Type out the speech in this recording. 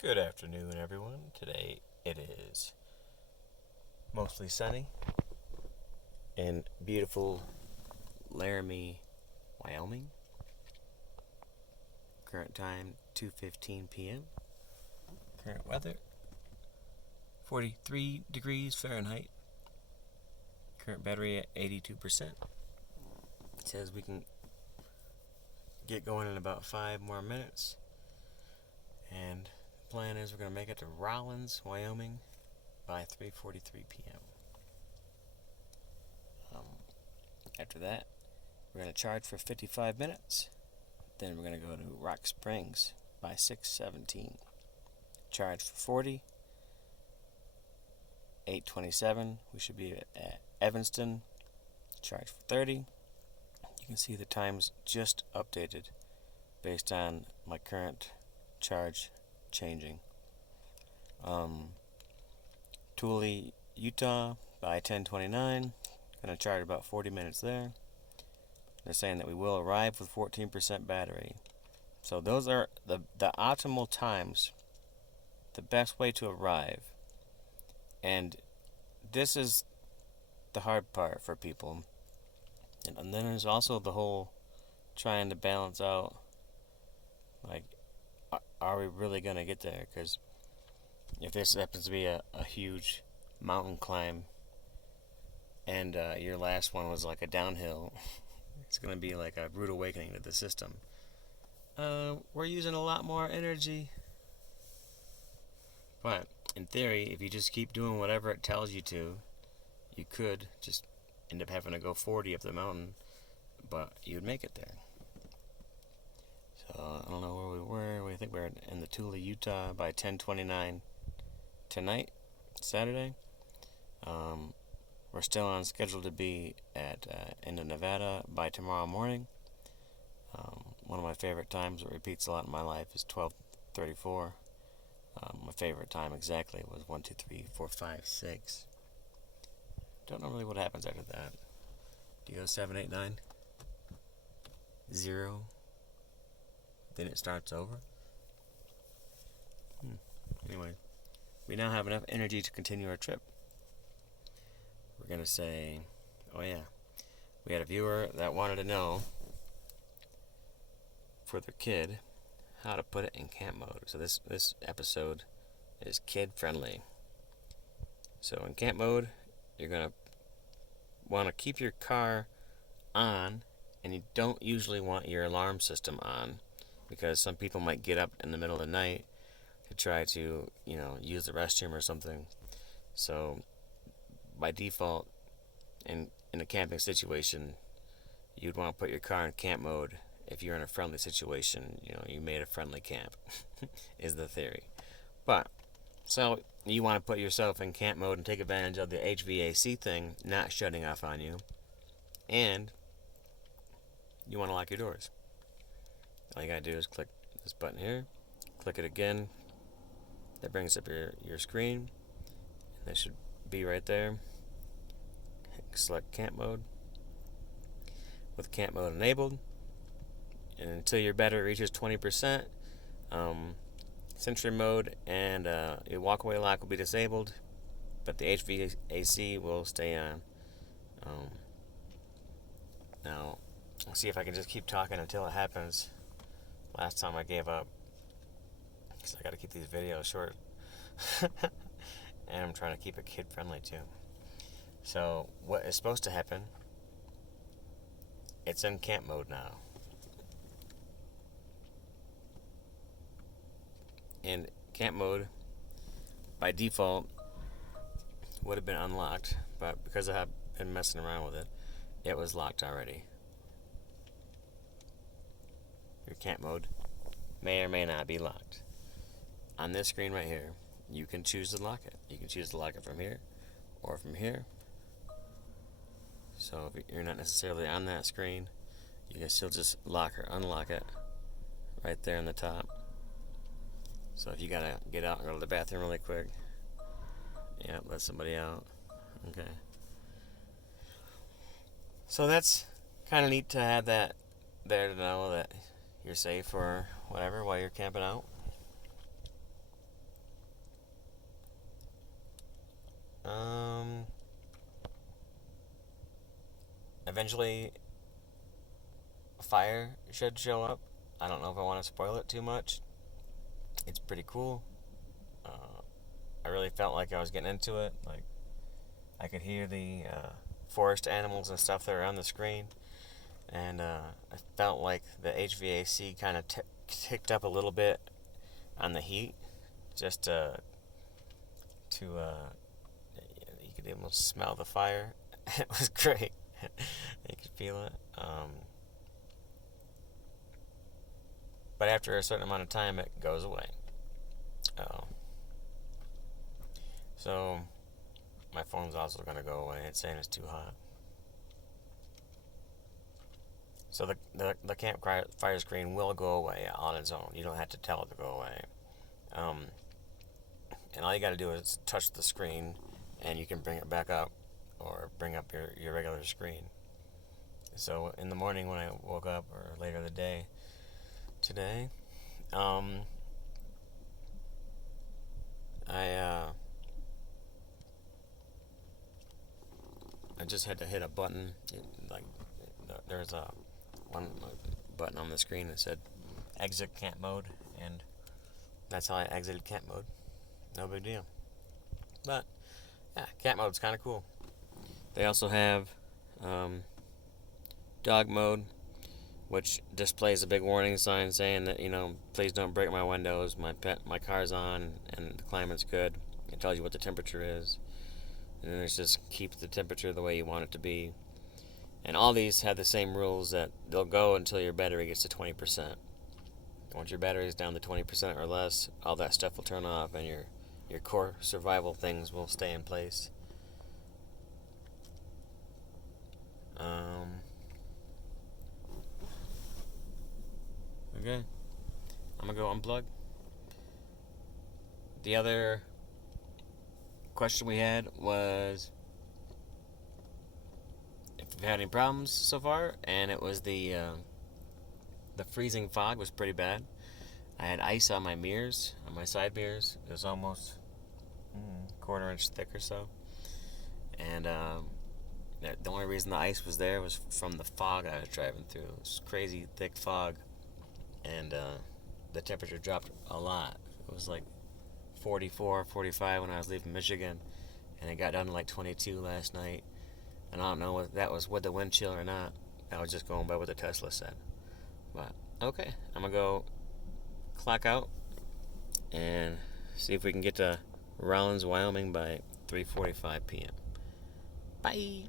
Good afternoon, everyone. Today it is mostly sunny in beautiful Laramie, Wyoming. Current time 2:15 p.m. Current weather 43 degrees Fahrenheit. Current battery at 82%. It says we can get going in about 5 more minutes. And the plan is we're going to make it to Rollins, Wyoming by 3:43 p.m. After that, we're going to charge for 55 minutes. Then we're going to go to Rock Springs by 6:17. Charge for 40. 8:27. We should be at Evanston. Charge for 30. You can see the times just updated based on my current charge changing. Thule, Utah by 10:29. Going to charge about 40 minutes there. They're saying that we will arrive with 14% battery. So those are the optimal times, the best way to arrive. And this is the hard part for people. And then there's also the whole trying to balance out, like, are we really going to get there? Because if this happens to be a huge mountain climb and your last one was like a downhill, it's going to be like a rude awakening to the system. We're using a lot more energy. But in theory, if you just keep doing whatever it tells you to, you could just end up having to go 40 up the mountain, but you'd make it there. So I don't know where we were. We think we're in the Thule, Utah by 10:29 tonight, Saturday. We're still on schedule to be at into Nevada by tomorrow morning. One of my favorite times that repeats a lot in my life is 12:34. My favorite time exactly was 1, 2, 3, 4, 5, 6. Don't know really what happens after that. Do you go 7, 8, 9? 0? Then it starts over? Anyway, we now have enough energy to continue our trip. We're going to say, oh yeah, we had a viewer that wanted to know for their kid how to put it in camp mode. So this episode is kid friendly. So in camp mode, you're going to want to keep your car on, and you don't usually want your alarm system on because some people might get up in the middle of the night to try to, use the restroom or something. So by default, in a camping situation, you'd want to put your car in camp mode. If you're in a friendly situation, you made a friendly camp, is the theory. But, so you want to put yourself in camp mode and take advantage of the HVAC thing not shutting off on you. And you want to lock your doors. All you got to do is click this button here, click it again. That brings up your screen. And that should be right there. Select camp mode. With camp mode enabled, and until your battery reaches 20%, Sentry mode and your walkaway lock will be disabled, but the HVAC will stay on. Now, I'll see if I can just keep talking until it happens. Last time I gave up, because I got to keep these videos short. And I'm trying to keep it kid friendly too. So, what is supposed to happen, it's in camp mode now. And camp mode, by default, would have been unlocked, but because I have been messing around with it, it was locked already. Your camp mode may or may not be locked. On this screen right here, you can choose to lock it. You can choose to lock it from here or from here. So if you're not necessarily on that screen, you can still just lock or unlock it right there in the top. So if you gotta get out and go to the bathroom really quick, let somebody out. Okay. So that's kind of neat to have that there to know that you're safe or whatever while you're camping out. Eventually, a fire should show up. I don't know if I want to spoil it too much. It's pretty cool. I really felt like I was getting into it. Like, I could hear the forest animals and stuff that are on the screen, and I felt like the HVAC kind of ticked up a little bit on the heat, just you could almost smell the fire. It was great. You could feel it. But after a certain amount of time, it goes away. So my phone's also going to go away. It's saying it's too hot. So the campfire screen will go away on its own. You don't have to tell it to go away. And all you got to do is touch the screen, and you can bring it back up, or bring up your regular screen. So in the morning when I woke up, or later in the day today, I just had to hit a button. There's a one button on the screen that said exit camp mode, and that's how I exited camp mode. No big deal. But yeah, camp mode's kind of cool. They also have dog mode, which displays a big warning sign saying that, please don't break my windows. My car's on and the climate's good. It tells you what the temperature is. And then there's just keep the temperature the way you want it to be. And all these have the same rules, that they'll go until your battery gets to 20%. Once your battery is down to 20% or less, all that stuff will turn off, and your core survival things will stay in place. Okay. I'm going to go unplug. The other question we had was if we've had any problems so far, and it was the freezing fog was pretty bad. I had ice on my mirrors, on my side mirrors. It was almost a quarter inch thick or so. And the only reason the ice was there was from the fog I was driving through. It was crazy thick fog, and the temperature dropped a lot. It was like 44, 45 when I was leaving Michigan, and it got down to like 22 last night. And I don't know if that was with the wind chill or not. I was just going by what the Tesla said. But okay, I'm gonna go clock out and see if we can get to Rollins, Wyoming by 3:45 p.m. Bye.